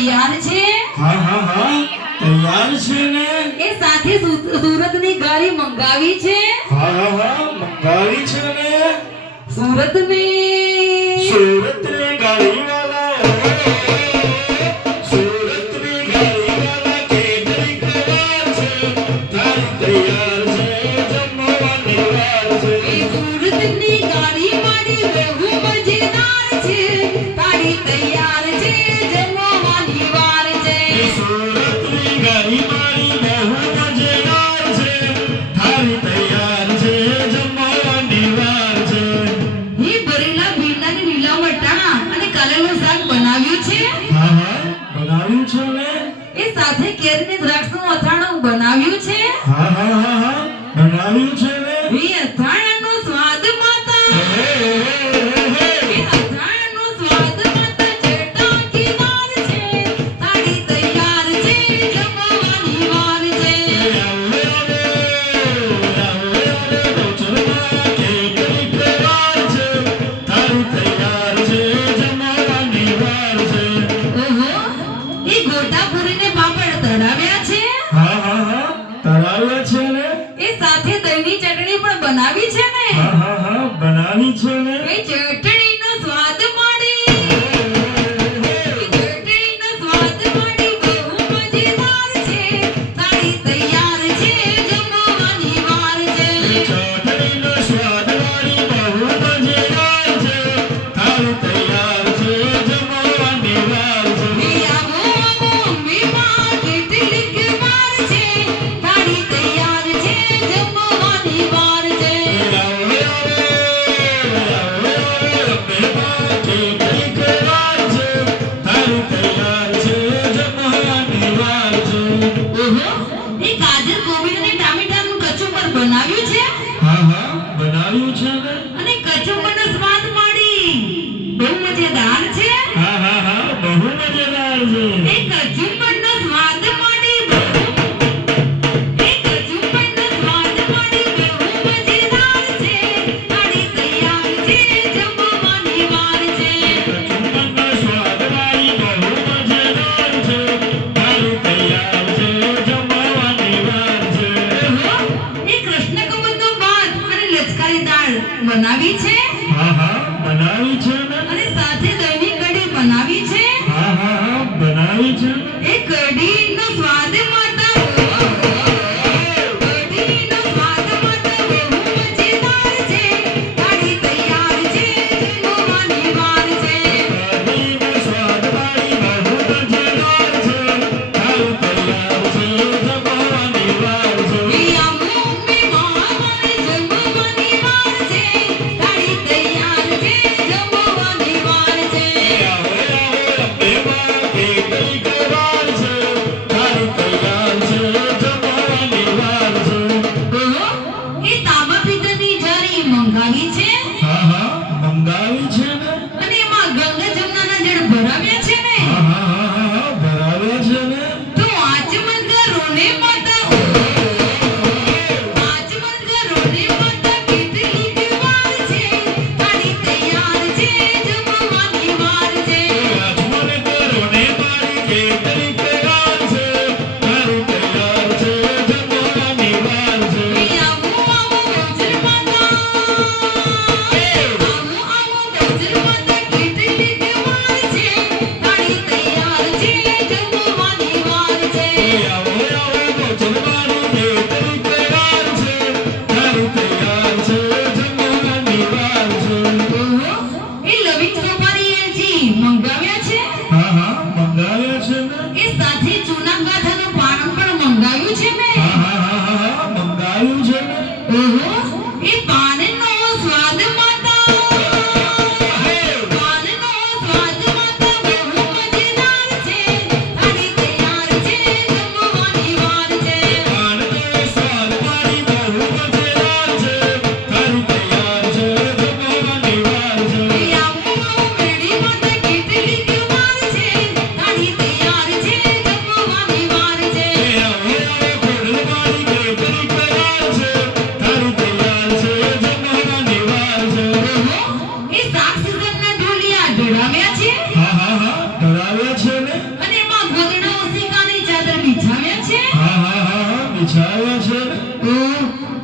તૈયાર છે? હા હા હા તૈયાર છે ને. એ સાથે સુરતની ગાડી મંગાવી છે? હા હા હા મંગાવી છે ને. સુરતની ગાડી વાલા સુરતની ગાડી વાલા કેટલી વાર છે તારી તૈયાર છે જમવાની વાર છે. એ સુરતની ગાડી મારી બહુ મજેદાર છે તારી તૈયાર છે જમવાની વાર છે. સુરતની ગાડી મારી બહુ મજેદાર છે તારી તૈયાર છે જમવાની વાર છે. એ ભરેલા ભીંડાની લીલા વટાણા અને કારેલાનું શાક બનાવ્યું છે? હા હા બનાવ્યું છે ને. એ સાથે કેરીની દ્રાક્ષનું અથાણું બનાવ્યું છે? હા હા હા હા બનાવ્યું છે ને. એ અથાણાનો સ્વાદ માતા એ અથાણાનો સ્વાદ માતા ચટાકેદાર છે તારી તૈયાર છે જમવાની વાર છે. ઓહો, એ ગોટા પૂરીને પાપડ તળાવ્યા છે? હા હા હા તળાવ્યા છે ને. એ સાથે દહીંની ચટણી પણ બનાવી છે ને? હા હા હા બનાવી છે ને. એ ચટણીનો સ્વાદ માણી ચટણીનો સ્વાદ માણી બહુ મજેદાર છે તારી તૈયાર છે જમવાની વાર છે. ચટણીનો સ્વાદ વાળી બહુ મજેદાર છે તારી તૈયાર છે જમવાની વાર છે. એ આવો આવો મીઠા કેટલીક વાર છે તારી તૈયાર છે જમવાની વાર છે. ઓહો, એ ગાજર કોબીજ અને ટામેટાનું કચુંબર બનાવ્યું છે? હા હા બનાવ્યું છે ને. અને કચુંબરનો સ્વાદ માણી બહુ મજેદાર છે. હા હા હા બહુ મજેદાર છે. એ કચુંબરનો સ્વાદ માણી એ કચુંબરનો સ્વાદ માણી બહુ મજેદાર છે તારી તૈયાર છે જમવાની વાર છે. કચુંબરનો સ્વાદ વાળી બહુ મજેદાર છે તારી તૈયાર છે જમવાની વાર છે. ઓહો, એ કૃષ્ણ કમળનો ભાત અને લચકારી દાળ બનાવી છે? હા હા બનાવી છે ને. અને સાથે દહીંની કઢી બનાવી છે? હા હા હા બનાવી છે ને. એ કઢીનો સ્વાદ માતા કઢીનો સ્વાદ માતા બહુ મજેદાર છે તારી તૈયાર છે જમવાની વાર છે. કઢીનો સ્વાદ વાળી બહુ મજેદાર છે તારી તૈયાર છે જમવાની વાર છે. એ આમો મેવાને જમવાની વાર છે તારી તૈયાર છે જમવાની વાર છે. આવો આવો બેમાં કેટલીક વાર છે તારી તૈયાર છે જમવાની વાર છે. ઓહો, એ તાંબા પિત્તળની જારી મંગાવી છે? હા હા મંગાવી છે ને. અને એમાં ગંગા જમનાના જળ ભરાવ્યા છે ને? હા હા હા હા ભરાવ્યા છે ને. તો આચમન કરો ને માતા આચમન કરો ને માતા કેટલીક વાર છે તારી તૈયાર છે જમવાની વાર છે. મને કરો ને મારી કેટલીક વાર છે તારી તૈયાર છે જમવાની વાર છે. એ આવો આવો ગૌચર માતા આવો આવો ગૌચર માતા કેટલીક વાર છે તારી તૈયાર છે જમવાની વાર છે. આવો આવો મુસલમાની કેટલીક વાર છે તારી તૈયાર છે જમવાની વાર છે. ઓહો, એ લવિંગ સોપારી એલચી મંગાવ્યા છે? હા હા મંગાવ્યા છે ને. એ સાથે ચૂના ગાંઠાનું પાણી પણ મંગાવ્યું છે મેં? હા હા હા હા હા મંગાવ્યું છે ને. ઓહો, એ પાનનો સ્વાદ માતા પાનનો સ્વાદ માતા બહુ મજેદાર છે તારી તૈયાર છે જમવાની વાર છે. પાનનો સ્વાદ વાળી બહુ મજેદાર છે તારી તૈયાર છે જમવાની વાર છે. એ આવો આવો મેળી માતા કેટલીક વાર છે તારી તૈયાર છે જમવાની વાર છે. આવો આવો ખોડલવાળી કેટલીક વાર છે તારી તૈયાર છે આવ્યા છે ને હા